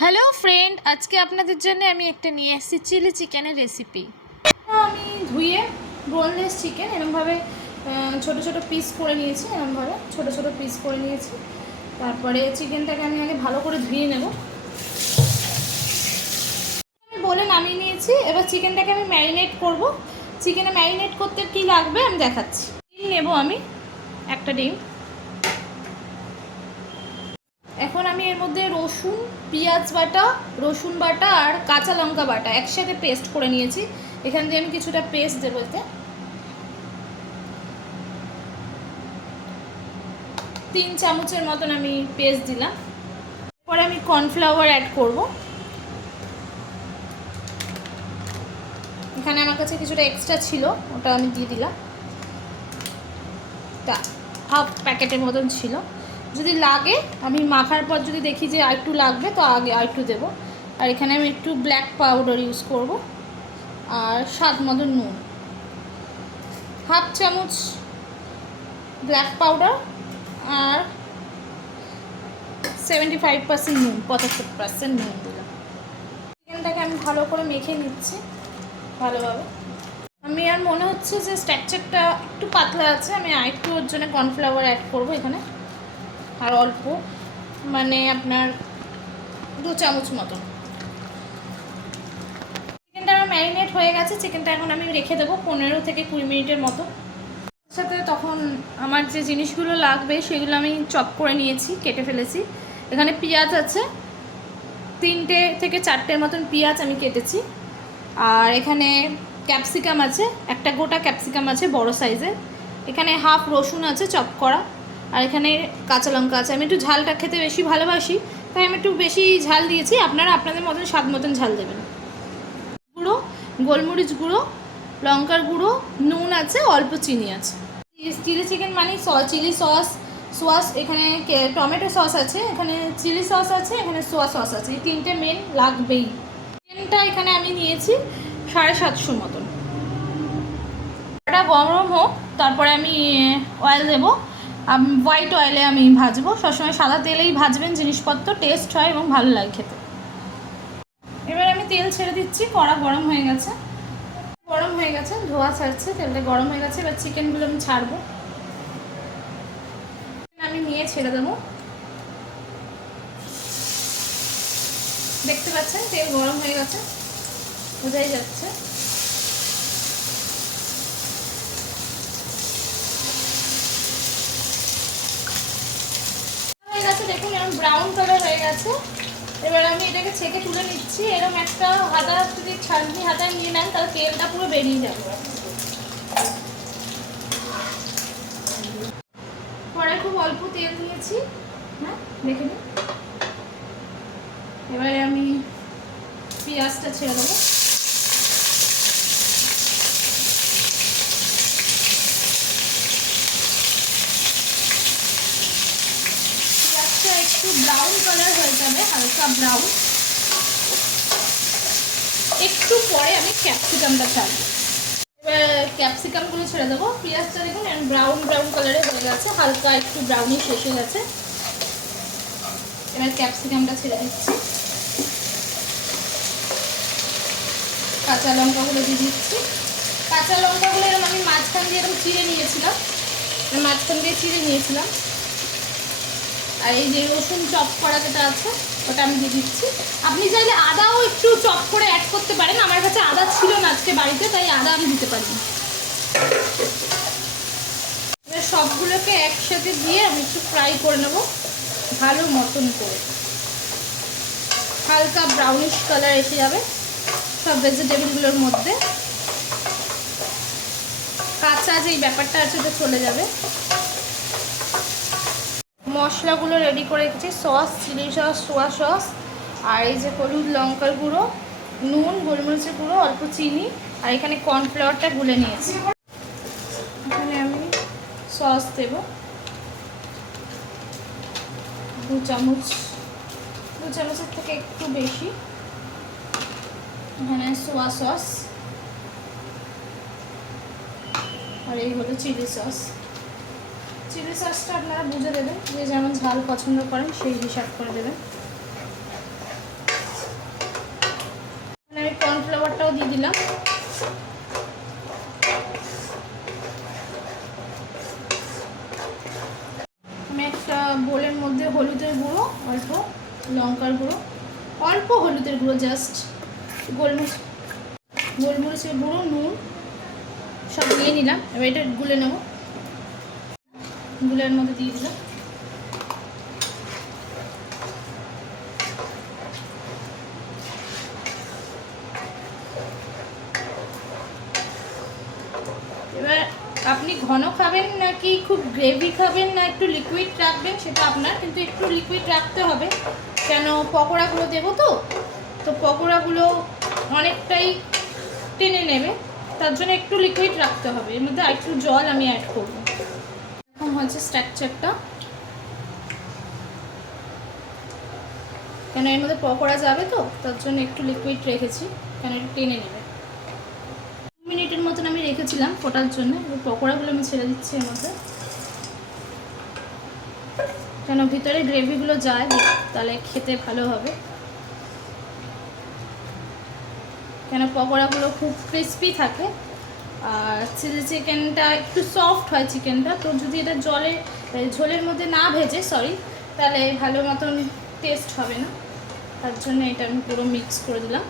Hello friend আজকে আপনাদের জন্য আমি একটা নিয়ে এসেছি চিলি চিকেনের রেসিপি আমি ধুয়ে বোনলেস চিকেন এরমভাবে ছোট ছোট পিস করে নিয়েছি, এরমভাবে ছোট ছোট পিস করে নিয়েছি। তারপরে চিকেনটাকে আমি আগে ভালো করে ধুয়ে নেব। আমি বলে নামিয়ে নিয়েছি, এবার চিকেনটাকে আমি ম্যারিনেট করব। চিকেনে ম্যারিনেট করতে কি লাগবে আমি দেখাচ্ছি। ডিম নেব আমি, একটা ডিম। এখন আমি এর মধ্যে রসুন, পেঁয়াজ বাটা, রসুন বাটা আর কাঁচা লঙ্কা বাটা একসাথে পেস্ট করে নিয়েছি। এখান দিয়ে আমি কিছুটা পেস্ট দেবো এতে। তিন চামচের মতন আমি পেস্ট দিলাম। পরে আমি কর্নফ্লাওয়ার অ্যাড করব। এখানে আমার কাছে কিছুটা এক্সট্রা ছিল, ওটা আমি দিয়ে দিলাম। তা হাফ প্যাকেটের মতন ছিল। যদি লাগে, আমি মাখার পর যদি দেখি যে আরেকটু লাগবে, তো আগে আরেকটু দেবো। আর এখানে আমি একটু ব্ল্যাক পাউডার ইউজ করব আর স্বাদ মতো নুন। হাফ চামচ ব্ল্যাক পাউডার আর সেভেন্টি ফাইভ পার্সেন্ট নুন, পঁচাত্তর পার্সেন্ট নুন দিলাম। চিকেনটাকে আমি ভালো করে মেখে নিচ্ছি ভালোভাবে। আমি আর মনে হচ্ছে যে স্ট্রাকচারটা একটু পাতলা আছে, আমি আর একটু ওর জন্য কর্নফ্লাওয়ার অ্যাড করব এখানে। আর অল্প মানে আপনার দু চামচ মতন। চিকেনটা আমার ম্যারিনেট হয়ে গেছে, চিকেনটা এখন আমি রেখে দেবো পনেরো থেকে কুড়ি মিনিটের মতো। সাথে তখন আমার যে জিনিসগুলো লাগবে সেগুলো আমি চপ করে নিয়েছি, কেটে ফেলেছি। এখানে পেঁয়াজ আছে, তিনটে থেকে চারটের মতন পেঁয়াজ আমি কেটেছি। আর এখানে ক্যাপসিকাম আছে, একটা গোটা ক্যাপসিকাম আছে বড় সাইজের। এখানে হাফ রসুন আছে চপ করা। আর এখানে কাঁচা লঙ্কা আছে। আমি একটু ঝালটা খেতে বেশি ভালোবাসি, তাই আমি একটু বেশি ঝাল দিয়েছি। আপনারা আপনাদের মতন স্বাদ মতন ঝাল দেবেন। গুঁড়ো, গোলমরিচ গুঁড়ো, লঙ্কার গুঁড়ো, নুন আছে, অল্প চিনি আছে। চিলি চিকেন মানে স, চিলি সস সস, এখানে টমেটো সস আছে, এখানে চিলি সস আছে, এখানে সোয়া সস আছে। এই তিনটে মেন লাগবেই। চিকেনটা এখানে আমি নিয়েছি সাড়ে সাতশো মতন। গরম হোক, তারপরে আমি অয়েল দেবো। হোয়াইট অয়েলে আমি ভাজবো। সবসময় সাদা তেলেই ভাজবেন, জিনিসপত্র টেস্ট হয় এবং ভালো লাগে খেতে। এবার আমি তেল ছেড়ে দিচ্ছি, কড়া গরম হয়ে গেছে। গরম হয়ে গেছে, ধোয়া ছাড়ছে, তেলটা গরম হয়ে গেছে, এবার চিকেনগুলো আমি ছাড়বো। আমি নিয়ে ছেড়ে দেবো। দেখতে পাচ্ছেন? তেল গরম হয়ে গেছে, বোঝাই যাচ্ছে হয়ে গেছে ব্রাউন কালার হয়ে গেছে। এবার আমি এটাকে ছেঁকে তুলে নিচ্ছি। এরকম একটা হাতা যদি ছাড়নি হাতায় নিয়ে নেন, তাহলে তেলটা পুরো বেরিয়ে যাবে। পরে খুব অল্প তেল নিয়েছি হ্যাঁ দেখে নিন। এবারে আমি পেঁয়াজটা ছেড়ে দেবো পেঁয়াজটা একটু ব্রাউন কালার হয়ে যাবে, হালকা ব্রাউন একটু পরে আমি ক্যাপসিকামটা ছাড়বো। এবার ক্যাপসিকামগুলো ছেড়ে দেবো। পেঁয়াজটা দেখুন ব্রাউন ব্রাউন কালারে হয়ে গেছে। হালকা একটু ব্রাউনিশ এসে গেছে। এবার ক্যাপসিকামটা ছেড়ে দিচ্ছি। কাঁচা লঙ্কাগুলো দিয়ে দিচ্ছি। কাঁচা লঙ্কাগুলো এরকম আমি মাঝখান দিয়ে এরকম চিড়ে নিয়েছিলাম। মাঝখান দিয়ে চিড়ে নিয়েছিলাম। আর এই যে রসুন চপ করা যেটা আছে, ওটা আমি দিয়ে দিচ্ছি। আপনি চাইলে আদাও একটু চপ করে অ্যাড করতে পারেন। আমার কাছে আদা ছিল না আজকে বাড়িতে, তাই আদা আমি দিতে পারি সবগুলোকে একসাথে দিয়ে আমি একটু ফ্রাই করে নেব, ভালো মতন করে। হালকা ব্রাউনিশ কালার এসে যাবে সব ভেজিটেবলগুলোর মধ্যে। কাঁচা যেই ব্যাপারটা আছে, ওটা চলে যাবে। মশলাগুলো রেডি করে রেখেছি sauce chilli sauce soya sauce আর এই যে হলুদ লঙ্কার গুঁড়ো, নুন, গোলমরিচের গুঁড়ো, অল্প চিনি। আর এখানে কর্নফ্লাওয়ারটা গুলে নিয়েছি। এখানে আমি সস দেব। দু চামচ, দু চামচের থেকে একটু বেশি। এখানে সোয়া সস আর এই হলো চিলি সস চিলি সসটা আপনারা বুঝে দেবেন। যে যেমন ঝাল পছন্দ করেন, সেই হিসাব করে দেবেন। আমি কর্নফ্লাওয়ারটাও দিয়ে দিলাম। আমি একটা বোলের মধ্যে হলুদের গুঁড়ো, অল্প লঙ্কার গুঁড়ো, অল্প হলুদের গুঁড়ো জাস্ট গোলমরিচ, গোলমরিচের গুঁড়ো, নুন সব দিয়ে নিলাম। এবার এটা গুলে নেব। গুলের মধ্যে দিয়ে দিলাম। এবার আপনি ঘন খাবেন নাকি খুব গ্রেভি খাবেন না একটু লিকুইড রাখবেন সেটা আপনার, কিন্তু একটু লিকুইড রাখতে হবে। কেন পকোড়াগুলো দেবো তো? তো পকোড়াগুলো অনেকটাই টেনে নেবে, তার জন্য একটু লিকুইড রাখতে হবে। এর মধ্যে একটু জল আমি অ্যাড করব। হচ্ছে স্ট্রাকচারটা। কেন এর মধ্যে পকোড়া যাবে তো, তার জন্য একটু লিকুইড রেখেছি, কেন একটু টেনে নেবে। মিনিটের মতন আমি রেখেছিলাম ফোটার জন্য, এবার পকোড়াগুলো আমি ছেড়ে দিচ্ছি এর মধ্যে। কেন ভিতরে গ্রেভিগুলো যায়, তাহলে খেতে ভালো হবে। কেন পকোড়াগুলো খুব ক্রিস্পি থাকে চিলি চিকেনটা একটু সফট হয় চিকেনটা, তো যদি এটা জলে ঝোলের মধ্যে না ভেজে সরি তাহলে ভালো মতন টেস্ট হবে না। তার জন্য এটা আমি পুরো মিক্স করে দিলাম।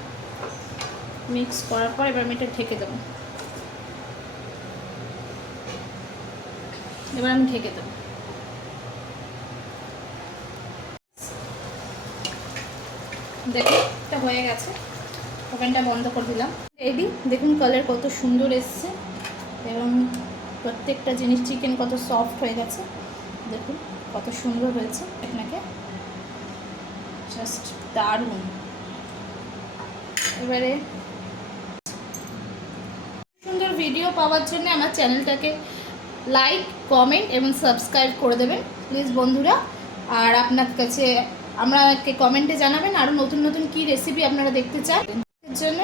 মিক্স করার পর এবার আমি এটা ঢেকে দেবো। এবার আমি ঢেকে দেবো। দেখুন, এটা হয়ে গেছে। ওভেনটা বন্ধ করে দিলাম। রেডি দেখুন কালার কত সুন্দর এসছে। এবং প্রত্যেকটা জিনিস চিকেন কত সফট হয়ে গেছে। দেখুন কত সুন্দর হয়েছে আপনাকে। জাস্ট দারুণ। এবারে সুন্দর ভিডিও পাওয়ার জন্য আমার চ্যানেলটাকে লাইক কমেন্ট এবং সাবস্ক্রাইব করে দেবেন প্লিজ বন্ধুরা। আর আপনার কাছে, আমাকে কমেন্টে জানাবেন আরও নতুন নতুন কী রেসিপি আপনারা দেখতে চান। জন্য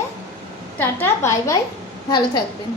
টাটা বাই বাই ভালো থাকবেন।